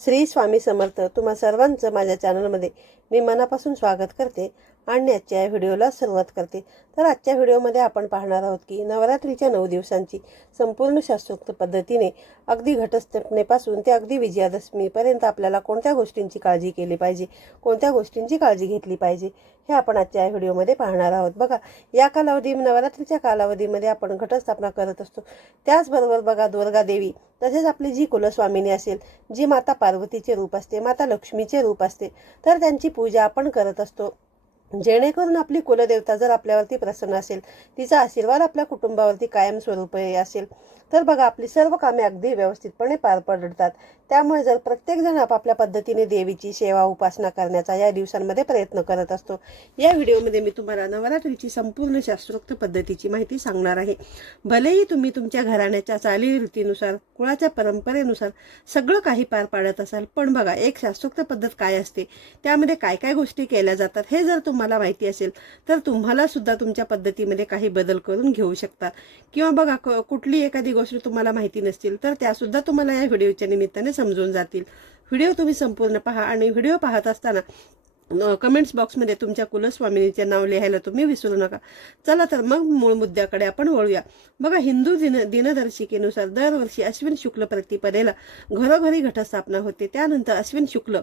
श्री स्वामी समर्थ. तुम्हा सर्वांचं माझ्या चॅनलमध्ये मी मनापासून स्वागत करते आणि आजच्या या व्हिडिओला सुरुवात करते. तर आजच्या व्हिडिओमध्ये आपण पाहणार आहोत की नवरात्रीच्या 9 दिवसांची संपूर्ण शास्त्रोक्त पद्धतीने अगदी घटस्थापनेपासून ते अगदी विजयादशमीपर्यंत आपल्याला कोणत्या गोष्टींची काळजी केली पाहिजे, कोणत्या गोष्टींची काळजी घेतली पाहिजे हे आपण आजच्या या व्हिडिओमध्ये पाहणार आहोत. बघा, या कालावधी नवरात्रीच्या कालावधीमध्ये आपण घटस्थापना करत असतो. त्याचबरोबर बघा, दुर्गा देवी तसेच आपली जी कुलस्वामिनी असेल, जी माता पार्वतीचे रूप असते, माता लक्ष्मीचे रूप असते, तर त्यांची पूजा आपण करत असतो. जेणेकरून आपली कुलदेवता जर आपल्यावरती प्रसन्न असेल, तिचा आशीर्वाद आपल्या कुटुंबावरती कायमस्वरूपी असेल, तर बघा आपली सर्व कामे अगदी व्यवस्थितपणे पार पडतात. त्यामुळे जर प्रत्येकजण आपापल्या पद्धतीने देवीची सेवा उपासना करण्याचा या दिवसांमध्ये प्रयत्न करत असतो. या व्हिडिओमध्ये मी तुम्हाला नवरात्रीची संपूर्ण शास्त्रोक्त पद्धतीची माहिती सांगणार आहे. भलेही तुम्ही तुमच्या घराण्याच्या चालीरीतीनुसार, कुळाच्या परंपरेनुसार सगळं काही पार पाडत असाल, पण बघा एक शास्त्रोक्त पद्धत काय असते, त्यामध्ये काय काय गोष्टी केल्या जातात हे जर तुम्हाला माहिती असेल तर तुम्हाला सुद्धा तुमच्या पद्धतीमध्ये काही बदल करून घेऊ शकता. किंवा बघा कुठली एखादी गोष्ट तुम्हाला माहिती नसतील तर त्यासुद्धा तुम्हाला या व्हिडिओच्या निमित्ताने समजून जातील. व्हिडिओ तुम्ही संपूर्ण पहा आणि व्हिडिओ पाहत असताना कमेंट्स बॉक्समध्ये तुमच्या कुलस्वामिनीचे नाव लिहायला तुम्ही विसरू नका. चला तर मग मूळ मुद्द्याकडे आपण वळूया. बघा, हिंदू दिनदर्शिकेनुसार दरवर्षी अश्विन शुक्ल प्रतिपदेला घरोघरी घटस्थापना होते. त्यानंतर अश्विन शुक्ल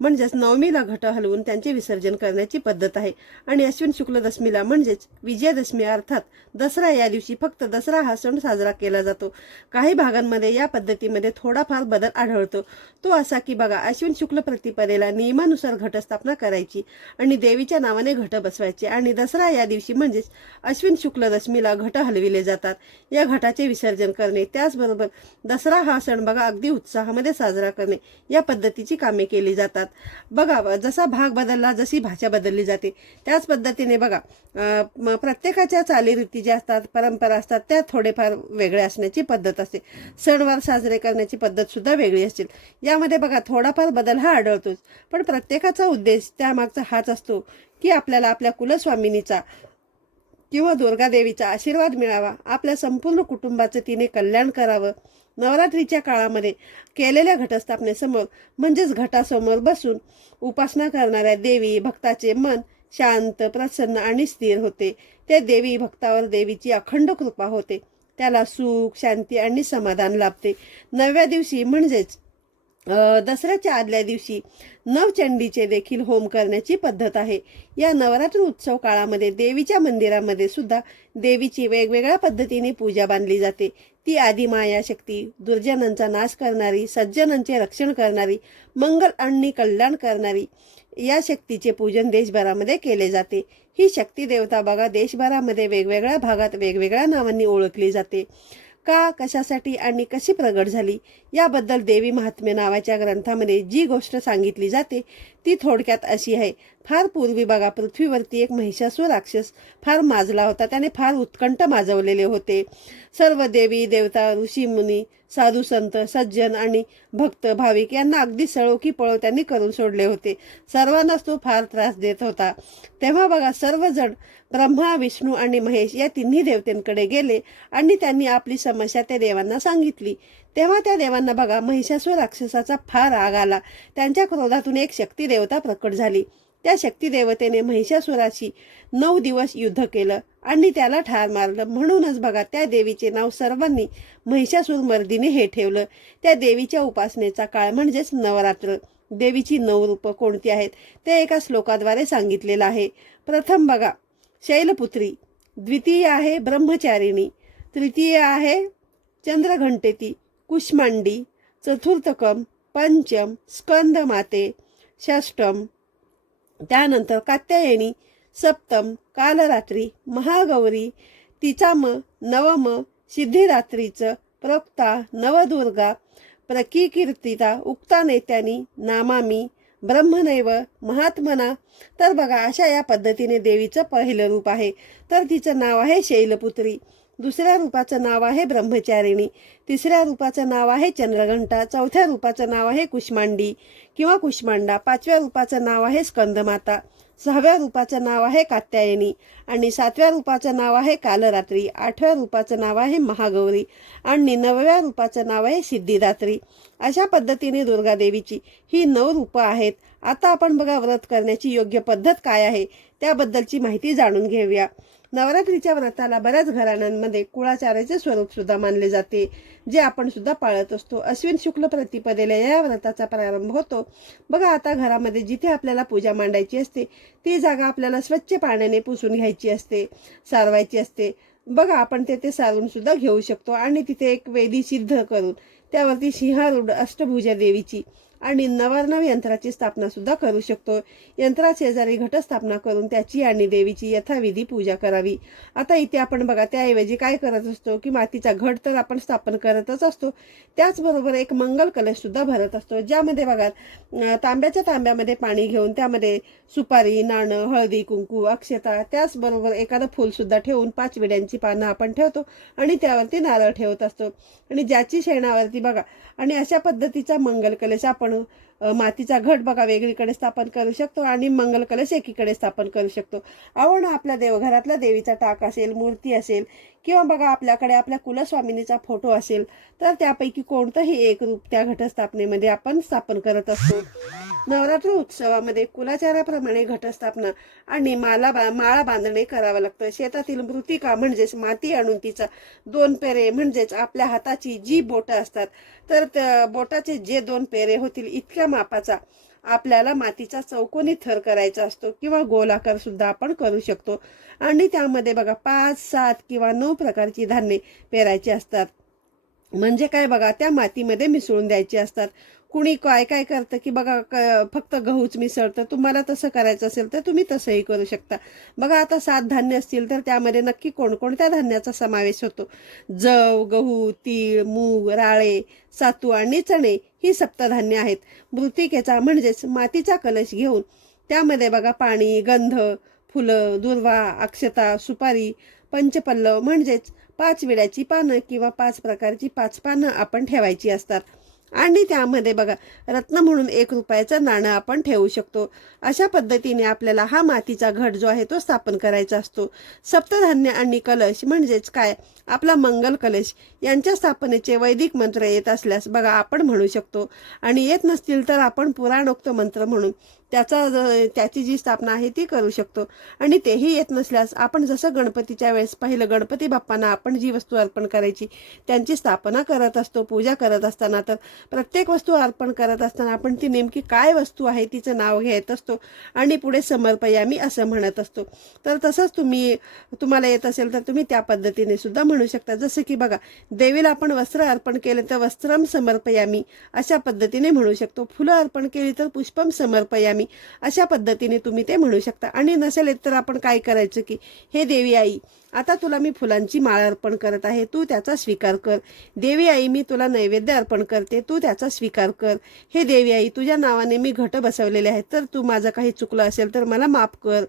म्हणजेच नवमीला घट हलवून त्यांचे विसर्जन करण्याची पद्धत आहे. आणि अश्विन शुक्ल दशमीला म्हणजेच विजयादशमी अर्थात दसरा या दिवशी फक्त दसरा हा सण साजरा केला जातो. काही भागांमध्ये या पद्धतीमध्ये थोडाफार बदल आढळतो. तो असा की बघा, अश्विन शुक्ल प्रतिपदेला नियमानुसार घटस्थापना करायची आणि देवीच्या नावाने घट बसवायचे आणि दसरा या दिवशी म्हणजेच अश्विन शुक्ल दशमीला घट हलविले जातात. या घटाचे विसर्जन करणे, त्याचबरोबर दसरा हा सण बघा अगदी उत्साहामध्ये साजरा करणे, या पद्धतीची कामे केली जातात. बघा, जसा भाग बदलला, जशी भाषा बदलली जाते, त्याच पद्धतीने बघा प्रत्येकाच्या चालीरीती ज्या असतात, परंपरा असतात, त्या थोडेफार वेगळ्या असण्याची पद्धत असते. सणवार साजरे करण्याची पद्धत सुद्धा वेगळी असते. यामध्ये बघा थोडाफार बदल हा आढळतोच, पण प्रत्येकाचा उद्देश त्यामागचा हाच असतो की आपल्याला आपल्या कुलस्वामिनीचा किंवा दुर्गा देवीचा आशीर्वाद मिळावा, आपल्या संपूर्ण कुटुंबाचं तिने कल्याण करावं. नवरात्रीच्या काळामध्ये केलेल्या घटस्थापनेसमोर म्हणजेच घटासमोर बसून उपासना करणाऱ्या देवी भक्ताचे मन शांत, प्रसन्न आणि स्थिर होते. त्या देवी भक्तावर देवीची अखंड कृपा होते, त्याला सुख, शांती आणि समाधान लाभते. 9व्या दिवशी म्हणजेच दसऱ्याच्या आदल्या दिवशी नवचंडीचे देखील होम करण्याची पद्धत आहे. या नवरात्र उत्सव काळामध्ये देवीच्या मंदिरामध्ये सुद्धा देवीची वेगवेगळ्या पद्धतीने पूजा बांधली जाते. ती आदिमाया शक्ती, दुर्जनांचा नाश करणारी, सज्जनांचे रक्षण करणारी, मंगल आणि कल्याण करणारी या शक्तीचे पूजन देशभरामध्ये केले जाते. ही शक्ती देवता बघा देशभरामध्ये वेगवेगळ्या भागात वेगवेगळ्या नावांनी ओळखली जाते. का, कशासाठी आणि कशी प्रगट झाली याबद्दल देवी महात्म्य नावाच्या ग्रंथामध्ये जी गोष्ट सांगितली जाते ती थोडक्यात अशी आहे. फार पूर्वी बघा पृथ्वीवरती एक महिषासूर राक्षस फार माजला होता. त्याने फार उत्कंठ माजवलेले होते. सर्व देवी देवता, ऋषी मुनी, साधू संत, सज्जन आणि भक्त भाविक यांना अगदी सळो की पळो त्यांनी करून सोडले होते. सर्वांनाच तो फार त्रास देत होता. तेव्हा बघा सर्वजण ब्रह्मा, विष्णू आणि महेश या तिन्ही देवतांकडे गेले आणि त्यांनी आपली समस्या त्या देवांना सांगितली. तेव्हा त्या देवांना बघा महिषासूर राक्षसाचा फार राग आला. त्यांच्या क्रोधातून एक शक्ती देवता प्रकट झाली. त्या शक्ती देवतेने महिषासुराशी 9 दिवस युद्ध केलं आणि त्याला ठार मारलं. म्हणूनच बघा त्या देवीचे नाव सर्वांनी महिषासूर मर्दिनी हे ठेवलं. त्या देवीच्या उपासनेचा काळ म्हणजेच नवरात्र. देवीची 9 रूपं कोणती आहेत ते एका श्लोकाद्वारे सांगितलेलं आहे. प्रथम बघा शैलपुत्री, द्वितीय आहे ब्रह्मचारिणी, तृतीय आहे चंद्रघंटेती, कुष्मांडी, चतुर्थकम, पंचम स्कंदमाते, षष्टम त्यानंतर कात्यायनी, सप्तम कालरात्री, महागौरी, तिचाम, नवम सिद्धिरात्रीचं, प्रोक्ता, नवदुर्गा, प्रकीर्तिता, उक्ता नेत्यानी, नामामी, ब्रह्मनैव महात्मना. तर बघा अशा या पद्धतीने देवीचं पहिलं रूप आहे. तर तिचं नाव आहे शैलपुत्री. दुसऱ्या रूपाचं नाव आहे ब्रह्मचारिणी, तिसऱ्या रूपाचं नाव आहे चंद्रघंटा, चौथ्या रूपाचं नाव आहे कुष्मांडी किंवा कुष्मांडा, 5व्या रूपाचं नाव आहे स्कंदमाता, 6व्या रूपाचं नाव आहे कात्यायनी आणि 7व्या रूपाचं नाव आहे कालरात्री, 8व्या रूपाचं नाव आहे महागौरी आणि 9व्या रूपाचं नाव आहे सिद्धिदात्री. अशा पद्धतीने दुर्गा देवीची ही 9 रूपं आहेत. आता आपण बघा व्रत करण्याची योग्य पद्धत काय आहे त्याबद्दलची माहिती जाणून घेऊया. नवरात्रीच्या व्रताला बऱ्याच घराण्यांमध्ये कुळाचाराचे स्वरूप सुद्धा मानले जाते, जे आपण सुद्धा पाळत असतो. अश्विन शुक्ल प्रतिपदेला या व्रताचा प्रारंभ होतो. बघा आता घरामध्ये जिथे आपल्याला पूजा मांडायची असते ती जागा आपल्याला स्वच्छ पाण्याने पुसून घ्यायची असते, सारवायची असते. बघा आपण तेथे सारून सुद्धा घेऊ शकतो आणि तिथे एक वेदी सिद्ध करून त्यावरती सिंहारूढ अष्टभुजा देवीची आणि नवार्णव यंत्राची स्थापना सुद्धा करू शकतो. यंत्राशेजारी घटस्थापना करून त्याची आणि देवीची यथाविधी पूजा करावी. आता इथे आपण बघा त्याऐवजी काय करत असतो की मातीचा घट तर आपण स्थापन करतच असतो, त्याचबरोबर एक मंगल कलश सुद्धा भरत असतो, ज्यामध्ये बघा तांब्यामध्ये पाणी घेऊन त्यामध्ये सुपारी, नाणं, हळदी, कुंकू, अक्षता, त्याचबरोबर एखादं फूल सुद्धा ठेवून 5 विड्यांची पानं आपण ठेवतो आणि त्यावरती नारळ ठेवत असतो आणि ज्याची शेणावरती बघा आणि अशा पद्धतीचा मंगल कलश आपण मातीचा घट बघा वेगळीकडे स्थापन करू शकतो आणि मंगल कलश एकीकडे स्थापन करू शकतो. आपण आपल्या देवघरातला देवीचा टाक असेल, मूर्ती असेल किंवा बघा आपल्याकडे आपल्या कुलस्वामिनीचा फोटो असेल तर त्यापैकी कोणतंही एक रूप त्या घटस्थापनेमध्ये आपण स्थापन करत असतो. नवरात्र उत्सवामध्ये कुलाचाराप्रमाणे घटस्थापना आणि माळा बांधणे करावं लागतं. शेतातील मृतिका म्हणजेच माती आणून तिचा 2 पेरे म्हणजेच आपल्या हाताची जी बोटं असतात तर त्या बोटाचे जे 2 पेरे होतील इतक्या मापाचा आपल्याला मातीचा चौकोनी थर करायचा असतो किंवा गोलाकार सुद्धा आपण करू शकतो आणि त्यामध्ये बघा 5, 7 किंवा 9 प्रकारची धान्ये पेरायची असतात. म्हणजे काय बघा त्या मातीमध्ये मिसळून द्यायची असतात. कुणी काय काय करतं की बघा फक्त गहूच मिसळतं. तुम्हाला तसं करायचं असेल तर तुम्ही तसंही करू शकता. बघा आता 7 धान्य असतील तर त्यामध्ये नक्की कोणकोणत्या धान्याचा समावेश होतो. जव, गहू, तीळ, मूग, राळे, सातू आणि चणे ही सप्तधान्य आहेत. मृतिकेचा म्हणजेच मातीचा कलश घेऊन त्यामध्ये बघा पाणी, गंध, फुलं, दुर्वा, अक्षता, सुपारी, पंचपल्लव म्हणजेच 5 विड्याची पानं किंवा 5 प्रकारची 5 पानं आपण ठेवायची असतात आणि त्यामध्ये बघा रत्न म्हणून 1 रुपयाचं नाणं आपण ठेवू शकतो. अशा पद्धतीने आपल्याला हा मातीचा घट जो आहे तो स्थापन करायचा असतो. सप्तधान्य आणि कलश म्हणजेच काय आपला मंगल कलश यांच्या स्थापनेचे वैदिक मंत्र येत असल्यास बघा आपण म्हणू शकतो आणि येत नसतील तर आपण पुराणोक्त मंत्र म्हणून त्याची जी स्थापना आहे ती करू शकतो. आणि तेही येत नसल्यास आपण जसं गणपतीच्या वेळेस पहिलं गणपती बाप्पांना आपण जी वस्तू अर्पण करायची त्यांची स्थापना करत असतो पूजा करत असताना, तर प्रत्येक वस्तू अर्पण करत असताना आपण ती नेमकी काय वस्तू आहे तिचं नाव घेत असतो आणि पुढे समर्पयामी असं म्हणत असतो. तर तसंच तुम्हाला येत असेल तर तुम्ही त्या पद्धतीने सुद्धा म्हणू शकता. जसं की बघा देवीला आपण वस्त्र अर्पण केलं तर वस्त्रम समर्पयामी अशा पद्धतीने म्हणू शकतो. फुलं अर्पण केली तर पुष्पम समर्पयामी अशा पद्धतीने तुम्ही ते म्हणू शकता. आणि नसेल तर आपण काय करायचं की हे देवी आई आता तुला मी फुलांची माळ अर्पण करत आहे, तू त्याचा स्वीकार कर. देवी आई मी तुला नैवेद्य अर्पण करते, तू त्याचा स्वीकार कर. हे देवी आई तुझ्या नावाने मी घट बसवलेले आहेत, तर तू माझं काही चुकलं असेल तर मला माफ कर.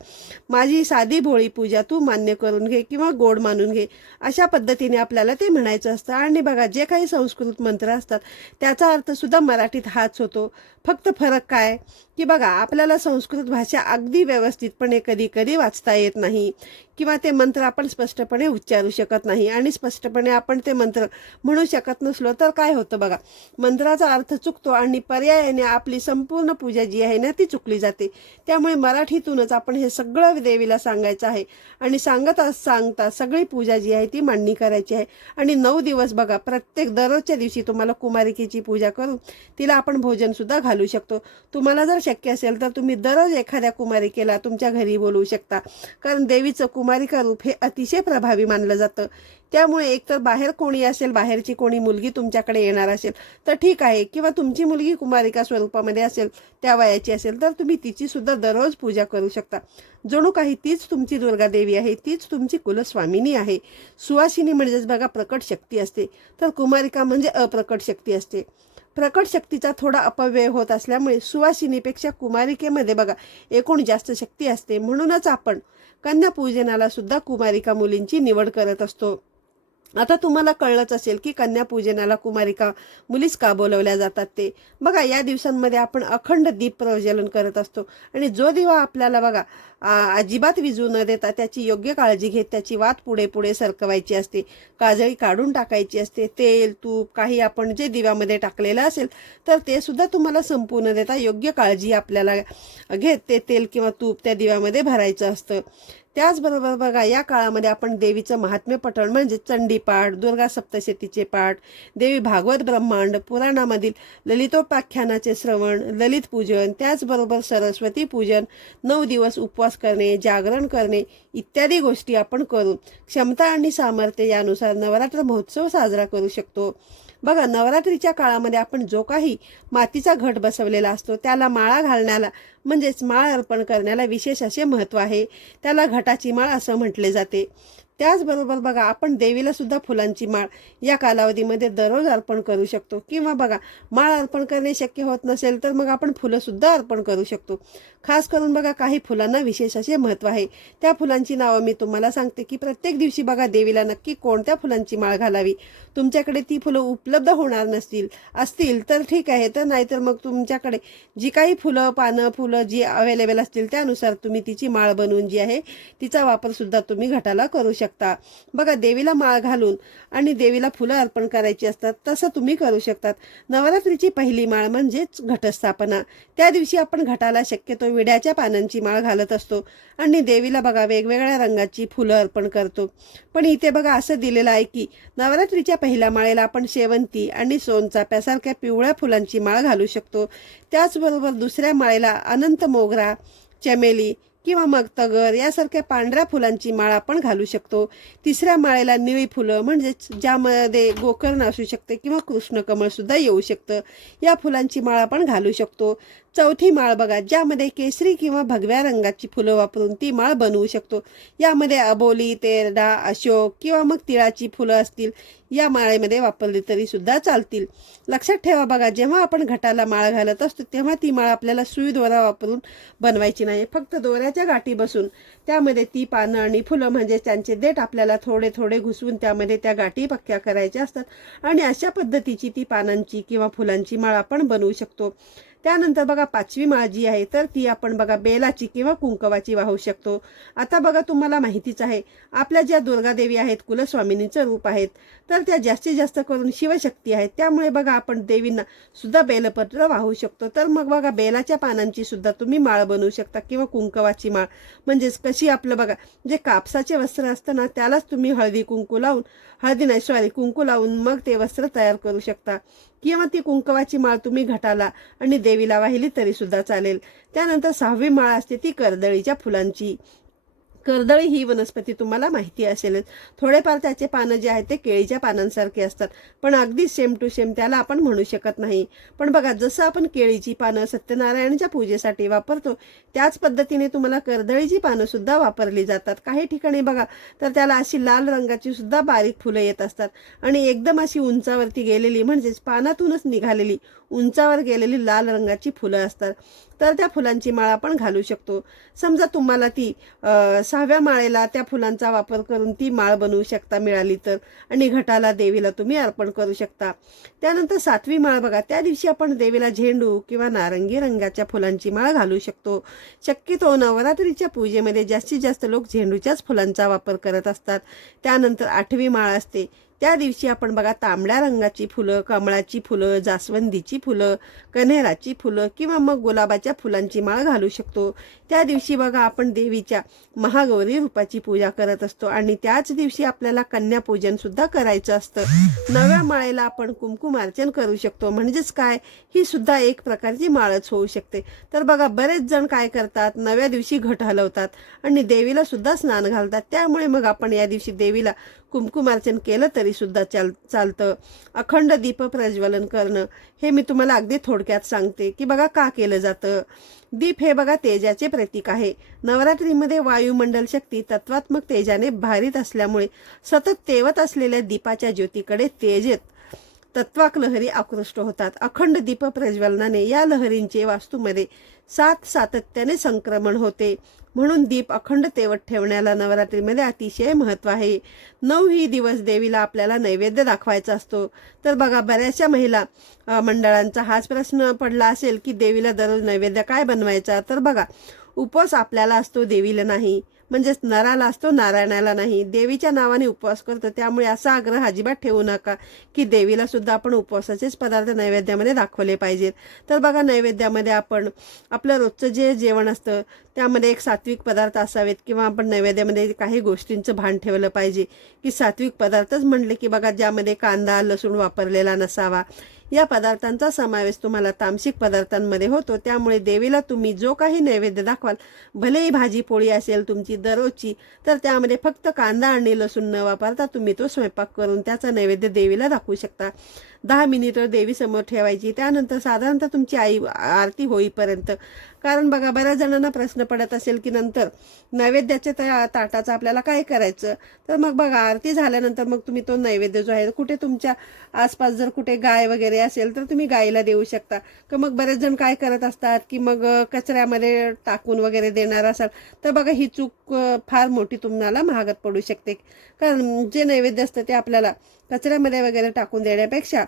माझी साधी भोळी पूजा तू मान्य करून घे किंवा गोड मानून घे. अशा पद्धतीने आपल्याला ते म्हणायचं असतं. आणि बघा जे काही संस्कृत मंत्र असतात त्याचा अर्थ सुद्धा मराठीत हाच होतो. फक्त फरक काय की बघा आपल्याला संस्कृत भाषा अगदी व्यवस्थितपणे कधी कधी वाचता येत नाही किंवा ते मंत्र आपण स्पष्टपणे उच्चारू शकत नाही आणि स्पष्टपणे आपण ते मंत्र म्हणू शकत नसलो तर काय होतं बघा मंत्राचा अर्थ चुकतो आणि पर्यायाने आपली संपूर्ण पूजा जी आहे ना ती चुकली जाते. त्यामुळे मराठीतूनच आपण हे सगळं देवीला सांगायचं आहे आणि सांगता सगळी पूजा जी आहे ती मांडणी करायची आहे. आणि 9 दिवस बघा प्रत्येक दररोजच्या दिवशी तुम्हाला कुमारिकेची पूजा करून तिला आपण भोजन सुद्धा घालू शकतो. तुम्हाला जर शक्य असेल तर तुम्ही दररोज एखाद्या कुमारिकेला तुमच्या घरी बोलवू शकता, कारण देवीचं कुमारिका रूप हे अतिशय प्रभावी मानलं जातं. त्यामुळे एकतर बाहेर कोणी असेल, बाहेरची कोणी मुलगी तुमच्याकडे येणार असेल तर ठीक आहे, किंवा तुमची मुलगी कुमारिका स्वरूपामध्ये असेल, त्या वयाची असेल तर तुम्ही तिची सुद्धा दररोज पूजा करू शकता. जणू काही तीच तुमची दुर्गा देवी आहे, तीच तुमची कुलस्वामिनी आहे. सुवासिनी म्हणजेच बघा प्रकट शक्ती असते, तर कुमारिका म्हणजे अप्रकट शक्ती असते. प्रकट शक्तीचा थोडा अपव्यय होत असल्यामुळे सुवासिनीपेक्षा कुमारिकेमध्ये बघा एकूण जास्त शक्ती असते. म्हणूनच आपण कन्या पूजनाला सुद्धा कुमारिका मुलींची निवड करत असतो. आता तुम्हाला कळलंच असेल की कन्यापूजनाला कुमारिका मुलीच का बोलवल्या जातात ते. बघा, या दिवसांमध्ये आपण अखंड दीप प्रज्वलन करत असतो आणि जो दिवा आपल्याला बघा अजिबात विझू न देता त्याची योग्य काळजी घेत त्याची वात पुढे पुढे सरकवायची असते, काजळी काढून टाकायची असते, तेल तूप काही आपण जे दिव्यामध्ये टाकलेलं असेल तर ते सुद्धा तुम्हाला संपू न देता योग्य काळजी आपल्याला घेत ते तेल किंवा तूप त्या दिव्यामध्ये भरायचं असतं. त्याचबरोबर बघा, या काळामध्ये आपण देवीचं महात्म्य पठण म्हणजे चंडीपाठ, दुर्गा सप्तशतीचे पाठ, देवी भागवत ब्रह्मांड पुराणामधील ललितोपाख्यानाचे श्रवण, ललित पूजन, त्याचबरोबर सरस्वती पूजन, 9 दिवस उपवास करणे, जागरण करणे इत्यादी गोष्टी आपण करून क्षमता आणि सामर्थ्य यानुसार नवरात्र महोत्सव साजरा करू शकतो. बघा, नवरात्रीच्या काळामध्ये आपण जो काही मातीचा घट बसवलेला असतो त्याला माळा घालण्याला म्हणजेच माळ अर्पण करण्याला विशेष असे महत्त्व आहे. त्याला घटाची माळ असं म्हटले जाते. त्याचबरोबर बघा, आपण देवीला सुद्धा फुलांची माळ या कालावधीमध्ये दररोज अर्पण करू शकतो किंवा बघा, माळ अर्पण करणे शक्य होत नसेल तर मग आपण फुलं सुद्धा अर्पण करू शकतो. खास करून बघा, काही फुलांना विशेष असे महत्त्व आहे. त्या फुलांची नावं मी तुम्हाला सांगते की प्रत्येक दिवशी बघा देवीला नक्की कोणत्या फुलांची माळ घालावी. तुमच्याकडे ती फुलं उपलब्ध होणार असतील तर ठीक आहे, तर नाहीतर मग तुमच्याकडे जी काही फुलं पानं फुलं जी अवेलेबल असतील त्यानुसार तुम्ही तिची माळ बनवून जी आहे तिचा वापर सुद्धा तुम्ही घटाला करू शकता. बघा, देवीला माळ घालून आणि देवीला फुलं अर्पण करायची असतात तसं तुम्ही करू शकतात. नवरात्रीची पहिली माळ म्हणजेच घटस्थापना. त्या दिवशी आपण घटाला शक्यतो विड्याच्या पानांची माळ घालत असतो आणि देवीला बघा वेगवेगळ्या रंगाची फुलं अर्पण करतो. पण इथे बघा असं दिलेलं आहे की नवरात्रीच्या पहिल्या माळेला आपण शेवंती आणि सोनचाफ्यासारख्या पिवळ्या फुलांची माळ घालू शकतो. त्याचबरोबर दुसऱ्या माळेला अनंत मोगरा, चमेली किंवा मग तगर यासारख्या पांढऱ्या फुलांची माळ आपण घालू शकतो. तिसऱ्या माळेला निळी फुलं म्हणजेच ज्यामध्ये गोकर्ण असू शकते किंवा कृष्णकमळ सुद्धा येऊ शकतं, या फुलांची माळ आपण घालू शकतो. चौथी माळ बघा, ज्यामध्ये केसरी किंवा भगव्या रंगाची फुलं वापरून ती माळ बनवू शकतो. यामध्ये अबोली, तेरडा, अशोक किंवा मग तिळाची फुलं असतील या माळेमध्ये वापरली तरी सुद्धा चालतील. लक्षात ठेवा बघा, जेव्हा आपण घटाला माळ घालत असतो तेव्हा ती माळ आपल्याला सुई दोरा वापरून बनवायची नाही. फक्त दोऱ्याच्या गाठी बसून त्यामध्ये ती पानं आणि फुलं म्हणजे त्यांचे देठ आपल्याला थोडे थोडे घुसवून त्यामध्ये त्या गाठी पक्क्या करायच्या असतात आणि अशा पद्धतीची ती पानांची किंवा फुलांची माळ आपण बनवू शकतो. त्यानंतर बघा, पाचवी माळ जी आहे तर ती आपण बघा बेलाची किंवा कुंकवाची वाहू शकतो. आता बघा, तुम्हाला माहितीच आहे आपल्या ज्या दुर्गादेवी आहेत कुलस्वामिनीचं रूप आहेत तर त्या जास्तीत जास्त करून शिवशक्ती आहेत. त्यामुळे बघा आपण देवींना सुद्धा बेलपत्र वाहू शकतो. तर मग बघा, बेलाच्या पानांची सुद्धा तुम्ही माळ बनवू शकता किंवा कुंकवाची माळ म्हणजेच कशी आपलं बघा जे कापसाचे वस्त्र असतं ना त्यालाच तुम्ही कुंकू लावून मग ते वस्त्र तयार करू शकता किंवा ती कुंकवाची माळ तुम्ही घटाला आणि देवीला वाहिली तरी सुद्धा चालेल. त्यानंतर 6वी माळ असते ती कर्दळीच्या फुलांची. कर्दळी ही वनस्पती तुम्हाला माहिती असेलच. थोडेफार त्याचे पानं जे आहेत ते केळीच्या पानांसारखे असतात, पण अगदी सेम टू सेम त्याला आपण म्हणू शकत नाही. पण बघा, जसं आपण केळीची पानं सत्यनारायणाच्या पूजेसाठी वापरतो त्याच पद्धतीने तुम्हाला कर्दळीची पानं सुद्धा वापरली जातात. काही ठिकाणी बघा तर त्याला अशी लाल रंगाची सुद्धा बारीक फुलं येत असतात आणि एकदम अशी उंचावरती गेलेली म्हणजेच पानातूनच निघालेली उंचावर गेलेली लाल रंगाची फुलं असतात. तर त्या फुलांची माळ आपण घालू शकतो. समजा तुम्हाला ती 6व्या माळेला त्या फुलांचा वापर करून ती माळ बनवू शकता मिळाली तर, आणि घटाला देवीला तुम्ही अर्पण करू शकता. त्यानंतर 7वी माळ बघा, त्या दिवशी आपण देवीला झेंडू किंवा नारंगी रंगाच्या फुलांची माळ घालू शकतो. शक्यतो नवरात्रीच्या पूजेमध्ये जास्तीत जास्त लोक झेंडूच्याच फुलांचा वापर करत असतात. त्यानंतर 8वी माळ असते त्या दिवशी आपण बघा तांबड्या रंगाची फुलं, कमळाची फुलं, जास्वंदीची फुलं, कन्हेराची फुलं किंवा मग गुलाबाच्या फुलांची माळ घालू शकतो. त्या दिवशी बघा आपण देवीच्या महागौरी रूपाची पूजा करत असतो आणि त्याच दिवशी आपल्याला कन्यापूजन सुद्धा करायचं असतं. 9व्या माळेला आपण कुंकुमार्चन करू शकतो. म्हणजेच काय, ही सुद्धा एक प्रकारची माळच होऊ शकते. तर बघा, बरेच जण काय करतात, 9व्या दिवशी घट हलवतात आणि देवीला सुद्धा स्नान घालतात. त्यामुळे मग आपण या दिवशी देवीला कुंकुमार्चन केलं तरी सुद्धा चालतं. अखंड दीप प्रज्वलन करणं हे मी तुम्हाला अगदी थोडक्यात सांगते की बघा का केलं जातं. दीप हे बघा तेजाचे प्रतीक आहे. नवरात्रीमध्ये वायुमंडल शक्ती तत्वात्मक तेजाने भारित असल्यामुळे सतत तेवत असलेल्या दीपाच्या ज्योतीकडे तत्वाक लहरी आकृष्ट होतात. अखंड दीप प्रज्वलनाने या लहरींचे वास्तूमध्ये सातत्याने संक्रमण होते. म्हणून दीप अखंड तेवत ठेवण्याला नवरात्रीमध्ये अतिशय महत्त्व आहे. 9ही दिवस देवीला आपल्याला नैवेद्य दाखवायचा असतो. तर बघा, बऱ्याचशा महिला मंडळांचा हाच प्रश्न पडला असेल की देवीला दररोज नैवेद्य काय बनवायचा. तर बघा, उपवास आपल्याला असतो, देवीला नाही. म्हणजेच नराला असतो, नारायणाला नाही. देवीच्या नावाने उपवास करतो, त्यामुळे असा आग्रह अजिबात ठेवू नका की देवीला सुद्धा आपण उपवासाचेच पदार्थ नैवेद्यामध्ये दाखवले पाहिजेत. तर बघा, नैवेद्यामध्ये आपण आपलं रोजचं जे जेवण असतं त्यामध्ये एक सात्विक पदार्थ असावेत, किंवा आपण नैवेद्यामध्ये काही गोष्टींचं भान ठेवलं पाहिजे की सात्विक पदार्थच म्हणले की बघा, ज्यामध्ये कांदा लसूण वापरलेला नसावा. या पदार्थांचा समावेश तुम्हाला तामसिक पदार्थांमध्ये होतो. त्यामुळे देवीला तुम्ही जो काही नैवेद्य दाखवाल, भलेही भाजी पोळी असेल तुमची दररोजची, तर त्यामध्ये फक्त कांदा आणि लसूण न वापरता तुम्ही तो स्वयंपाक करून त्याचा नैवेद्य देवीला दाखवू शकता. 10 मिनिटं देवीसमोर ठेवायची. त्यानंतर साधारणतः तुमची आरती होईपर्यंत. कारण बघा, बऱ्याच जणांना प्रश्न पडत असेल की नंतर नैवेद्याच्या त्या ताटाचं आपल्याला काय करायचं. तर मग बघा, आरती झाल्यानंतर मग तुम्ही तो नैवेद्य जो आहे, कुठे तुमच्या आसपास जर कुठे गाय वगैरे असेल तर तुम्ही गायीला देऊ शकता. तर मग बरेच जण काय करत असतात की मग कचऱ्यामध्ये टाकून वगैरे देणार असाल तर बघा, ही चूक फार मोठी तुम्हाला महागात पडू शकते. कारण जे नैवेद्य असतं ते आपल्याला कचऱ्यामध्ये वगैरे टाकून देण्यापेक्षा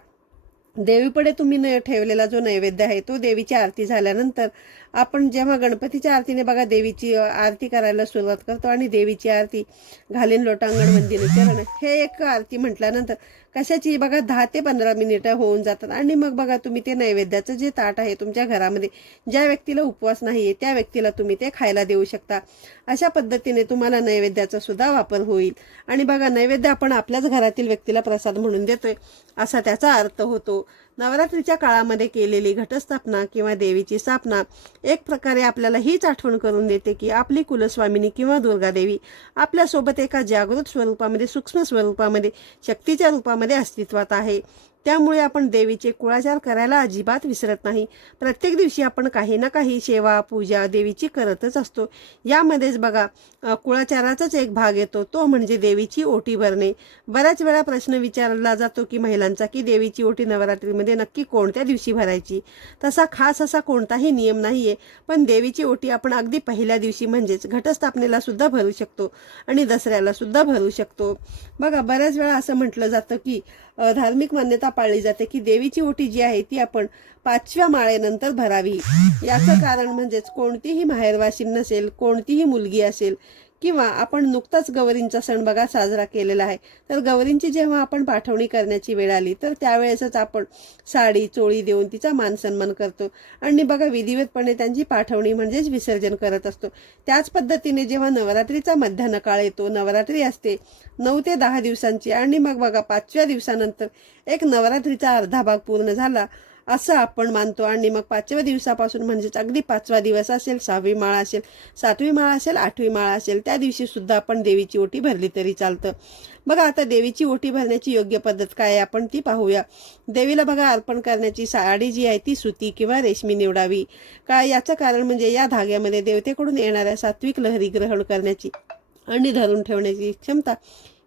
देवीपुढे तुम्ही ठेवलेला जो नैवेद्य आहे तो देवीची आरती झाल्यानंतर आपण जेव्हा गणपतीच्या आरतीने बघा देवीची आरती करायला सुरुवात करतो आणि देवीची आरती घालीन लोटांगण वंदिनी चरण हे एक आरती म्हटल्यानंतर कशाची बघा 10 ते 15 मिनिटं होऊन जातात. आणि मग बघा, तुम्ही ते नैवेद्याचं जे ताट आहे तुमच्या घरामध्ये ज्या व्यक्तीला उपवास नाहीये त्या व्यक्तीला तुम्ही ते खायला देऊ शकता. अशा पद्धतीने तुम्हाला नैवेद्याचा सुद्धा वापर होईल. आणि बघा, नैवेद्य आपण आपल्याच घरातील व्यक्तीला प्रसाद म्हणून देतोय असा त्याचा अर्थ होतो. नवरात्रीच्या काळामध्ये केलेली घटस्थापना किंवा देवीची स्थापना एक प्रकारे आपल्याला हीच आठवण करून देते की आपली कुलस्वामिनी किंवा दुर्गादेवी आपल्यासोबत एका जागृत स्वरूपामध्ये, सूक्ष्म स्वरूपामध्ये, शक्तीच्या रूपामध्ये अस्तित्वात आहे. त्यामुळे आपण देवीचे कुळाचार करायला अजिबात विसरत नाही. प्रत्येक दिवशी आपण काही ना काही सेवा पूजा देवीची करतच असतो. यामध्येच बघा, कुळाचाराचाच एक भाग येतो, तो म्हणजे देवीची ओटी भरणे. बऱ्याच वेळा प्रश्न विचारला जातो की महिलांचा की देवीची ओटी नवरात्रीमध्ये नक्की कोणत्या दिवशी भरायची. तसा खास असा कोणताही नियम नाहीये, पण देवीची ओटी आपण अगदी पहिल्या दिवशी म्हणजेच घटस्थापनेला सुद्धा भरू शकतो आणि दसऱ्याला सुद्धा भरू शकतो. बघा, बऱ्याच वेळा असं म्हटलं जातं की धार्मिक मान्यता पाळली जाते की देवीची ओटी जी आहे ती आपण 5व्या माळेनंतर भरावी. याचं कारण म्हणजेच कोणतीही माहेरवाशीन नसेल, कोणतीही मुलगी असेल, किंवा आपण नुकताच गौरींचा सण बघा साजरा केलेला आहे, तर गौरींची जेव्हा आपण पाठवणी करण्याची वेळ आली तर त्यावेळेसच आपण साडी चोळी देऊन तिचा मान सन्मान करतो आणि बघा विधिवतपणे त्यांची पाठवणी म्हणजेच विसर्जन करत असतो. त्याच पद्धतीने जेव्हा नवरात्रीचा मध्यान्ह काळ येतो, नवरात्री असते 9 ते 10 दिवसांची, आणि मग बघा 5व्या दिवसानंतर एक नवरात्रीचा अर्धा भाग पूर्ण झाला असं आपण मानतो. आणि मग 5व्या दिवसापासून म्हणजेच अगदी 5वा दिवस असेल, 6वी माळ असेल, 7वी माळ असेल, 8वी माळ असेल, त्या दिवशी सुद्धा आपण देवीची ओटी भरली तरी चालतं. बघा, आता देवीची ओटी भरण्याची योग्य पद्धत काय आहे आपण ती पाहूया. देवीला बघा अर्पण करण्याची साडी जी आहे ती सुती किंवा रेशमी निवडावी. काय याचं कारण म्हणजे या धाग्यामध्ये देवतेकडून येणाऱ्या सात्विक लहरी ग्रहण करण्याची आणि धरून ठेवण्याची क्षमता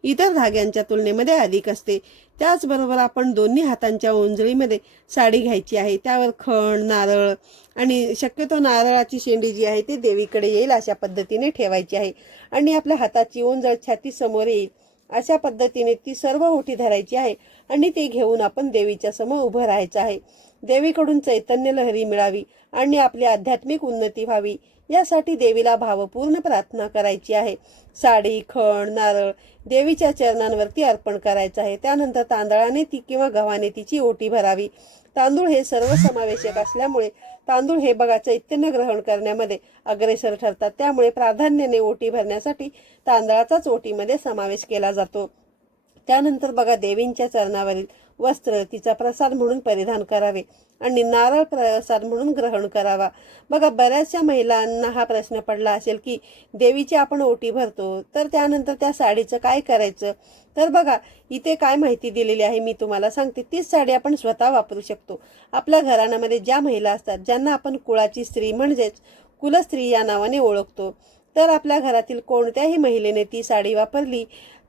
इतर धाग्यांच्या तुलनेमध्ये अधिक असते. त्याचबरोबर आपण दोन्ही हातांच्या ओंजळीमध्ये साडी घ्यायची आहे. त्यावर खण, नारळ आणि शक्यतो नारळाची शेंडी जी आहे ती देवीकडे येईल अशा पद्धतीने ठेवायची आहे आणि आपल्या हाताची ओंजळ छाती समोर येईल अशा पद्धतीने ती सर्व ओटी धरायची आहे आणि ती घेऊन आपण देवीच्या समोर उभं राहायचं आहे. देवीकडून चैतन्य लहरी मिळावी आणि आपली आध्यात्मिक उन्नती व्हावी यासाठी देवीला भावपूर्ण प्रार्थना करायची आहे. साडी, खण, नारळ देवीच्या चरणांवरती अर्पण करायचं आहे. त्यानंतर तांदळाने ती किंवा गव्हाने तिची ओटी भरावी. तांदूळ हे सर्वसमावेशक असल्यामुळे तांदूळ हे बघा चैतन्य ग्रहण करण्यामध्ये अग्रेसर ठरतात. त्यामुळे प्राधान्याने ओटी भरण्यासाठी तांदळाचाच ओटीमध्ये समावेश केला जातो. त्यानंतर बघा देवींच्या चरणावरील वस्त्र तिचा प्रसाद म्हणून परिधान करावे आणि नारळ प्रसाद म्हणून ग्रहण करावा. बघा, बऱ्याचशा महिलांना हा प्रश्न पडला असेल की देवीची आपण ओटी भरतो तर त्यानंतर त्या साडीचं काय करायचं. तर बघा, इथे काय माहिती दिलेली आहे मी तुम्हाला सांगते. तीच साडी आपण स्वतः वापरू शकतो. आपल्या घराण्यामध्ये ज्या महिला असतात ज्यांना आपण कुळाची स्त्री म्हणजेच कुलस्त्री या नावाने ओळखतो, तर आपल्या घरातील कोणत्याही महिलेने ती साडी वापरली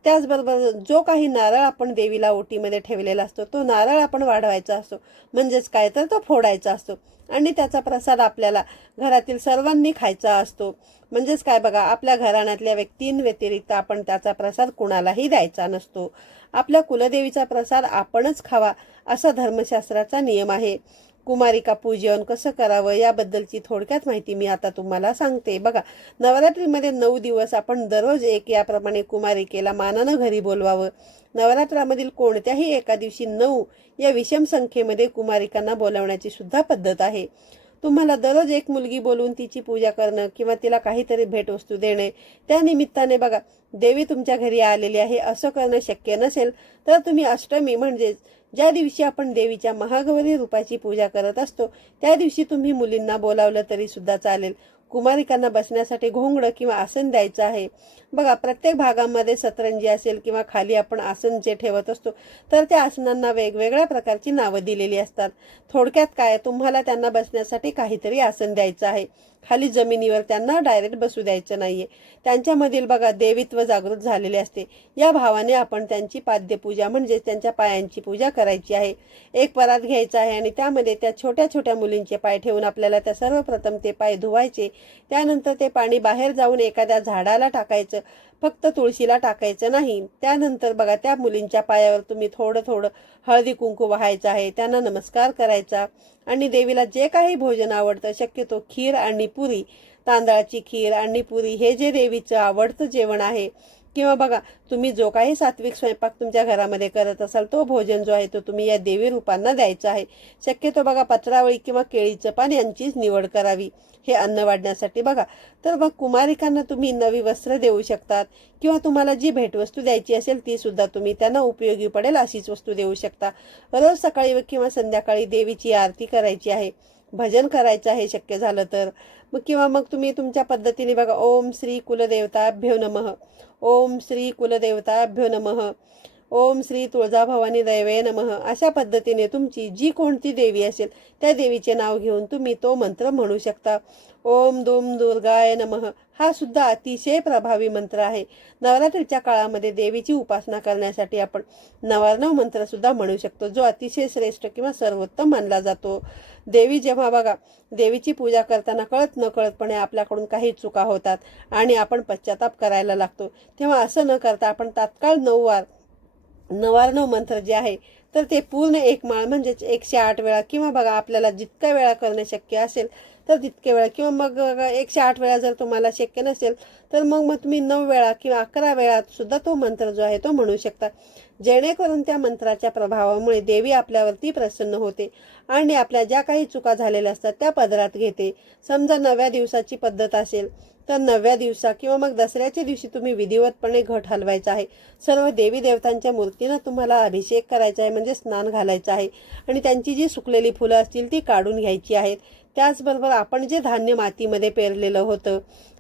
त्याचबरोबर जो काही नारळ आपण देवीला ओटीमध्ये ठेवलेला असतो तो नारळ आपण वाढवायचा असतो, म्हणजेच काय तर तो फोडायचा असतो आणि त्याचा प्रसाद आपल्याला घरातील सर्वांनी खायचा असतो. म्हणजेच काय बघा, आपल्या घराण्यातल्या व्यक्तींव्यतिरिक्त आपण त्याचा प्रसाद कुणालाही द्यायचा नसतो. आपल्या कुलदेवीचा प्रसाद आपणच खावा असा धर्मशास्त्राचा नियम आहे. कुमारिका पूजन कसं करावं याबद्दलची थोडक्यात माहिती मी आता तुम्हाला सांगते. बघा, नवरात्रीमध्ये 9 दिवस आपण दररोज एक याप्रमाणे कुमारिकेला मानानं घरी बोलवावं. नवरात्रामधील कोणत्याही एका दिवशी 9 या विषम संख्येमध्ये कुमारिकांना बोलावण्याची सुद्धा पद्धत आहे. तुम्हाला दररोज एक मुलगी बोलवून तिची पूजा करणं किंवा तिला काहीतरी भेटवस्तू देणे, त्या निमित्ताने बघा देवी तुमच्या घरी आलेली आहे असं करणं शक्य नसेल तर तुम्ही अष्टमी म्हणजेच ज्या दिवशी आपण देवीच्या महागौरी रूपाची पूजा करत असतो त्या दिवशी तुम्ही मुलींना बोलावलं तरी सुद्धा चालेल. कुमारिकांना बसण्यासाठी घोंगडं किंवा आसन द्यायचं आहे. बघा, प्रत्येक भागामध्ये सतरंजी असेल किंवा खाली आपण आसन जे ठेवत असतो तर त्या आसनांना वेगवेगळ्या प्रकारची नावं दिलेली असतात. थोडक्यात काय, तुम्हाला त्यांना बसण्यासाठी काहीतरी आसन द्यायचं आहे. खाली जमिनीवर त्यांना डायरेक्ट बसू द्यायचं नाहीये. त्यांच्यामधील बघा देवीत्व जागृत झालेले असते. या भावाने आपण त्यांची पाद्यपूजा म्हणजेच त्यांच्या पायांची पूजा करायची आहे. एक परात घ्यायचा आहे आणि त्यामध्ये त्या छोट्या छोट्या मुलींचे पाय ठेवून आपल्याला त्या सर्वप्रथम ते पाय धुवायचे. त्यानंतर ते पाणी बाहेर जाऊन एखाद्या झाडाला टाकायचं, फक्त तुळशीला टाकायचं नाही. त्यानंतर बघा त्या मुलींच्या पायावर तुम्ही थोडं थोडं हळदी कुंकू वाहायचं आहे, त्यांना नमस्कार करायचा आणि देवीला जे काही भोजन आवडतं, शक्यतो खीर आणि पुरी, तांदळाची खीर आणि पुरी हे जे देवीचं आवडतं जेवण आहे, किंवा बघा तुम्ही जो काही सात्विक स्वयंपाक तुमच्या घरामध्ये करत असाल तो भोजन जो आहे तो तुम्ही या देवी रूपांना द्यायचा आहे. शक्यतो बघा पत्रावळी किंवा केळीचं पान यांचीच निवड करावी हे अन्न वाढण्यासाठी. बघा, तर मग कुमारिकांना तुम्ही नवी वस्त्र देऊ शकतात किंवा तुम्हाला जी भेटवस्तू द्यायची असेल ती सुद्धा तुम्ही त्यांना उपयोगी पडेल अशीच वस्तू देऊ शकता. रोज सकाळी किंवा संध्याकाळी देवीची आरती करायची आहे, भजन करायचं आहे शक्य झालं तर. मग किंवा मग तुम्ही तुमच्या पद्धतीने बघा, ओम श्री कुलदेवताभ्यो नमः, ओम श्री कुलदेवताभ्यो नमः, ओम श्री तुळजाभवानी दैवे नमः, अशा पद्धतीने तुमची जी कोणती देवी असेल त्या देवीचे नाव घेऊन तुम्ही तो मंत्र म्हणू शकता. ओम दुम दुर्गाय नमः हा सुद्धा अतिशय प्रभावी मंत्र आहे. नवरात्रीच्या काळामध्ये देवीची उपासना करण्यासाठी आपण 99 मंत्र सुद्धा म्हणू शकतो, जो अतिशय श्रेष्ठ किंवा सर्वोत्तम मानला जातो. देवी जेव्हा बघा देवीची पूजा करताना कळत नकळतपणे आपल्याकडून काही चुका होतात आणि आपण पश्चाताप करायला लागतो, तेव्हा असं न करता आपण तात्काळ 9 मंत्र जे आहे तर ते पूर्ण एक माळ म्हणजेच 108 वेळा किंवा बघा आपल्याला जितक्या वेळा करणे शक्य असेल तर तितके वेळा, किंवा मग 108 वेळा जर तुम्हाला शक्य नसेल तर मग तुम्ही 9 वेळा किंवा 11 वेळा सुद्धा तो मंत्र जो आहे तो म्हणू शकता. जेणेकरून त्या मंत्राच्या प्रभावामुळे देवी आपल्यावरती प्रसन्न होते आणि आपल्या ज्या काही चुका झालेल्या असतात त्या पदरात घेते. समजा 9व्या दिवसाची पद्धत असेल तर 9व्या दिवसा किंवा मग दसऱ्याच्या दिवशी तुम्ही विधिवतपणे घट हलवायचा आहे. सर्व देवी देवतांच्या मूर्तींना तुम्हाला अभिषेक करायचा आहे म्हणजे स्नान घालायचं आहे आणि त्यांची जी सुकलेली फुलं असतील ती काढून घ्यायची आहेत. त्याचबरोबर आपण जे धान्य मातीमध्ये पेरलेलं होतं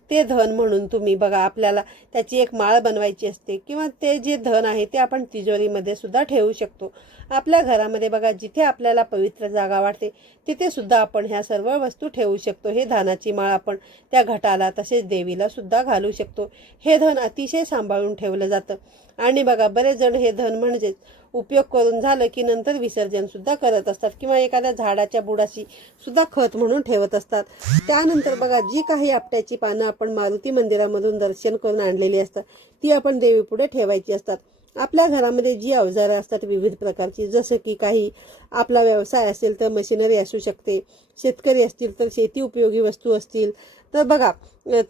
ते धन म्हणून तुम्ही बघा आपल्याला त्याची एक माळ बनवायची असते किंवा ते जे धन आहे ते आपण तिजोरीमध्ये सुद्धा ठेवू शकतो. आपल्या घरामध्ये बघा जिथे आपल्याला पवित्र जागा वाटते तिथे सुद्धा आपण ह्या सर्व वस्तू ठेवू शकतो. हे धानाची माळ आपण त्या घटाला तसेच देवीला सुद्धा घालू शकतो. हे धन अतिशय सांभाळून ठेवलं जातं आणि बघा बरेच जण हे धन म्हणजेच उपयोग करून झालं की नंतर विसर्जन सुद्धा करत असतात किंवा एखाद्या झाडाच्या बुडाशी सुद्धा खत म्हणून ठेवत असतात. त्यानंतर बघा जी काही आपट्याची पानं आपण मारुती मंदिरामधून दर्शन करून आणलेली असतात ती आपण देवीपुढे ठेवायची असतात. आपल्या घरामध्ये जी अवजारं असतात विविध प्रकारची, जसं की काही आपला व्यवसाय असेल तर मशिनरी असू शकते, शेतकरी असतील तर शेती उपयोगी वस्तू असतील तर बघा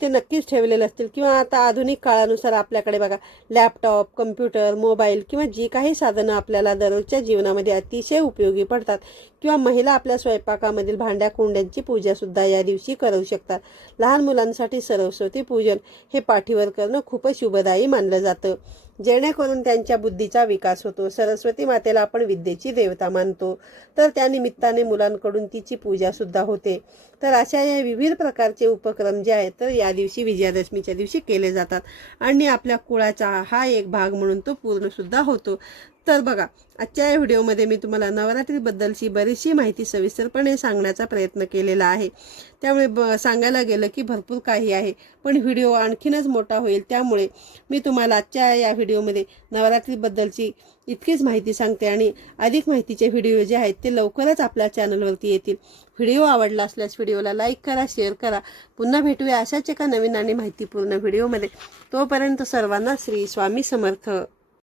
ते नक्कीच ठेवलेले असतील. किंवा आता आधुनिक काळानुसार आपल्याकडे बघा लॅपटॉप, कम्प्युटर, मोबाईल किंवा जी काही साधनं आपल्याला दररोजच्या जीवनामध्ये अतिशय उपयोगी पडतात किंवा महिला आपल्या स्वयंपाकामधील भांड्या कुंड्यांची पूजासुद्धा या दिवशी करू शकतात. लहान मुलांसाठी सरस्वती पूजन हे पाठीवर करणं खूपच शुभदायी मानलं जातं, जेणेकरून त्यांच्या बुद्धीचा विकास होतो. सरस्वती मातेला आपण विद्येची देवता मानतो तर त्या निमित्ताने मुलांकडून तिची पूजा सुद्धा होते. तर अशा या विविध प्रकारचे उपक्रम जे आहेत तर या दिवशी विजयादशमीच्या दिवशी केले जातात आणि आपल्या कुळाचा हा एक भाग म्हणून तो पूर्ण सुद्धा होतो. तर बघा, आजच्या या व्हिडिओमध्ये मी तुम्हाला नवरात्रीबद्दलची बरीचशी माहिती सविस्तरपणे सांगण्याचा प्रयत्न केलेला आहे. त्यामुळे सांगायला गेलं की भरपूर काही आहे, पण व्हिडिओ आणखीनच मोठा होईल. त्यामुळे मी तुम्हाला आजच्या या व्हिडिओमध्ये नवरात्रीबद्दलची इतकीच माहिती सांगते आणि अधिक माहितीचे व्हिडिओ जे आहेत ते लवकरच आपल्या चॅनलवरती येतील. व्हिडिओ आवडला असल्यास व्हिडिओला लाईक करा, शेअर करा. पुन्हा भेटूया अशाच एका नवीन आणि माहितीपूर्ण व्हिडिओमध्ये. तोपर्यंत सर्वांना श्री स्वामी समर्थ.